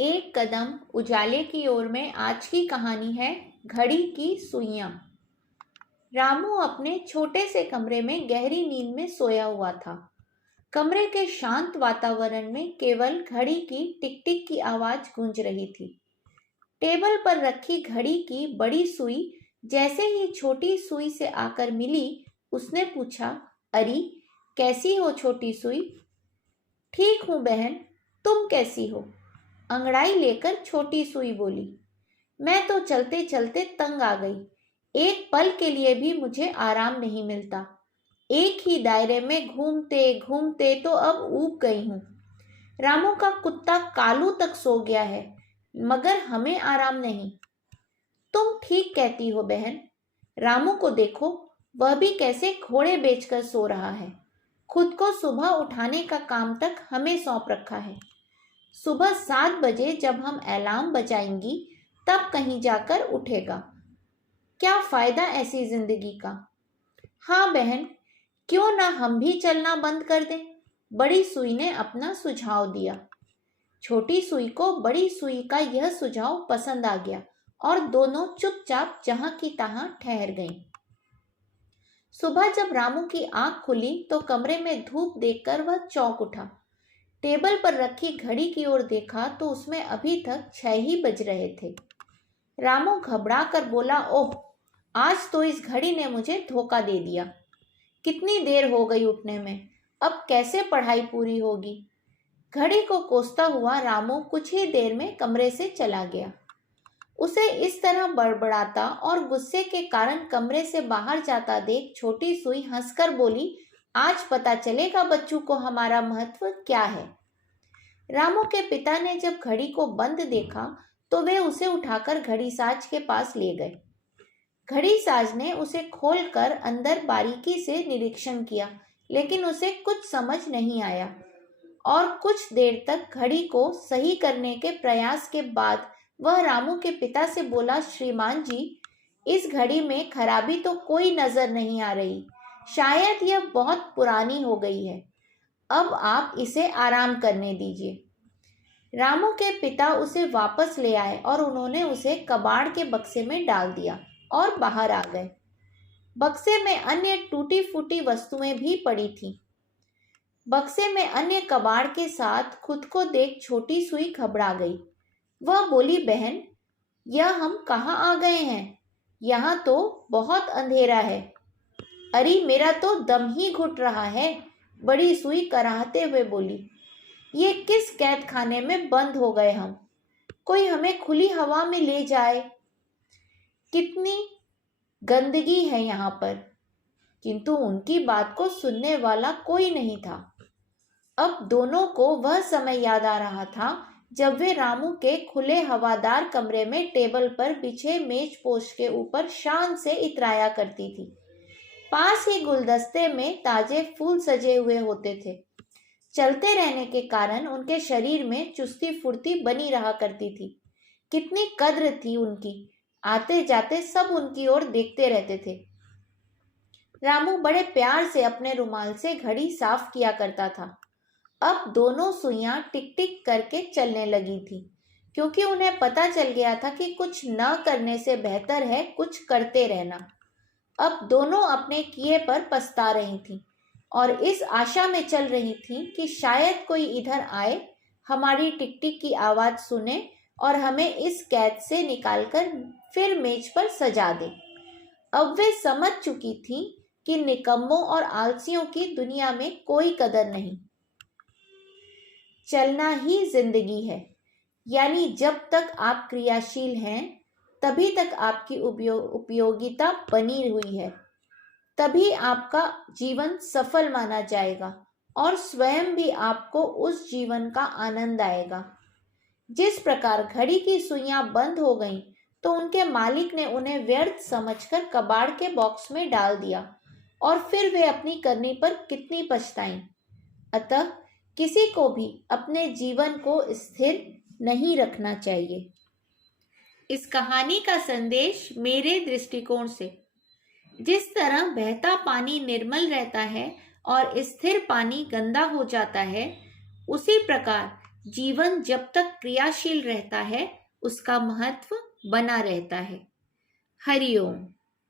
एक कदम उजाले की ओर में आज की कहानी है घड़ी की सुइयां। रामू अपने छोटे से कमरे में गहरी नींद में सोया हुआ था। कमरे के शांत वातावरण में केवल घड़ी की टिक टिक की आवाज गूंज रही थी। टेबल पर रखी घड़ी की बड़ी सुई जैसे ही छोटी सुई से आकर मिली, उसने पूछा, अरे कैसी हो छोटी सुई? ठीक हूं बहन, तुम कैसी हो? अंगड़ाई लेकर छोटी सुई बोली। मैं तो चलते चलते तंग आ गई। एक पल के लिए भी मुझे आराम नहीं मिलता। एक ही दायरे में घूमते घूमते तो अब ऊब गई हूँ। रामू का कुत्ता कालू तक सो गया है, मगर हमें आराम नहीं। तुम ठीक कहती हो बहन। रामू को देखो, वह भी कैसे घोड़े बेचकर सो रहा है। खुद को सुबह उठाने का काम तक हमें सौंप रखा है। सुबह 7 बजे जब हम अलार्म बजाएंगी, तब कहीं जाकर उठेगा। क्या फायदा ऐसी जिंदगी का? हाँ बहन, क्यों ना हम भी चलना बंद कर दें? बड़ी सुई ने अपना सुझाव दिया। छोटी सुई को बड़ी सुई का यह सुझाव पसंद आ गया और दोनों चुपचाप जहां की तहां ठहर गईं। सुबह जब रामू की आंख खुली तो कमरे में धूप देखकर वह चौंक उठा। टेबल पर रखी घड़ी की ओर देखा तो उसमें अभी तक 6 ही बज रहे थे। रामू घबरा कर बोला, ओह, आज तो इस घड़ी ने मुझे धोखा दे दिया। कितनी देर हो गई उठने में, अब कैसे पढ़ाई पूरी होगी? घड़ी को कोसता हुआ रामू कुछ ही देर में कमरे से चला गया। उसे इस तरह बड़बड़ाता और गुस्से के कारण कमरे से बाहर जाता देख छोटी सुई हंसकर बोली, आज पता चलेगा बच्चों को हमारा महत्व क्या है। रामू के पिता ने जब घड़ी को बंद देखा तो वे उसे उठाकर घड़ीसाज के पास ले गए। घड़ीसाज ने उसे खोलकर अंदर बारीकी से निरीक्षण किया, लेकिन उसे कुछ समझ नहीं आया और कुछ देर तक घड़ी को सही करने के प्रयास के बाद वह रामू के पिता से बोला, श्रीमान जी, इस घड़ी में खराबी तो कोई नजर नहीं आ रही। शायद यह बहुत पुरानी हो गई है। अब आप इसे आराम करने दीजिए। रामू के पिता उसे वापस ले आए और उन्होंने उसे कबाड़ के बक्से में डाल दिया और बाहर आ गए। बक्से में अन्य टूटी फूटी वस्तुएं भी पड़ी थीं। बक्से में अन्य कबाड़ के साथ खुद को देख छोटी सुई घबरा गई। वह बोली, बहन, यह हम कहाँ आ गए हैं? यहाँ तो बहुत अंधेरा है। अरे मेरा तो दम ही घुट रहा है, बड़ी सुई कराहते हुए बोली। ये किस कैद खाने में बंद हो गए हम? कोई हमें खुली हवा में ले जाए। कितनी गंदगी है यहाँ पर। किंतु उनकी बात को सुनने वाला कोई नहीं था। अब दोनों को वह समय याद आ रहा था जब वे रामू के खुले हवादार कमरे में टेबल पर बिछे मेज पोश के ऊपर शान से इतराया करती थी। पास ही गुलदस्ते में ताजे फूल सजे हुए होते थे। चलते रहने के कारण उनके शरीर में चुस्ती फुर्ती बनी रहा करती थी। कितनी कद्र थी उनकी। आते जाते सब उनकी ओर देखते रहते थे। रामू बड़े प्यार से अपने रुमाल से घड़ी साफ किया करता था। अब दोनों सुइयां टिक टिक करके चलने लगी थी, क्योंकि उन्हें पता चल गया था कि कुछ न करने से बेहतर है कुछ करते रहना। अब दोनों अपने किए पर पछता रही थीं और इस आशा में चल रही थीं कि शायद कोई इधर आए, हमारी टिक टिक की आवाज सुने और हमें इस कैद से निकालकर फिर मेज पर सजा दे। अब वे समझ चुकी थीं कि निकम्मों और आलसियों की दुनिया में कोई कदर नहीं। चलना ही जिंदगी है, यानी जब तक आप क्रियाशील हैं तभी तक आपकी उपयोगिता बनी हुई है। तभी आपका जीवन सफल माना जाएगा और स्वयं भी आपको उस जीवन का आनंद आएगा। जिस प्रकार घड़ी की सुइयां बंद हो गईं, तो उनके मालिक ने उन्हें व्यर्थ समझकर कबाड़ के बॉक्स में डाल दिया और फिर वे अपनी करनी पर कितनी पछताईं। अतः किसी को भी अपने जीवन को स्थिर नहीं रखना चाहिए। इस कहानी का संदेश मेरे दृष्टिकोण से, जिस तरह बहता पानी निर्मल रहता है और स्थिर पानी गंदा हो जाता है, उसी प्रकार जीवन जब तक क्रियाशील रहता है उसका महत्व बना रहता है। हरि ओम।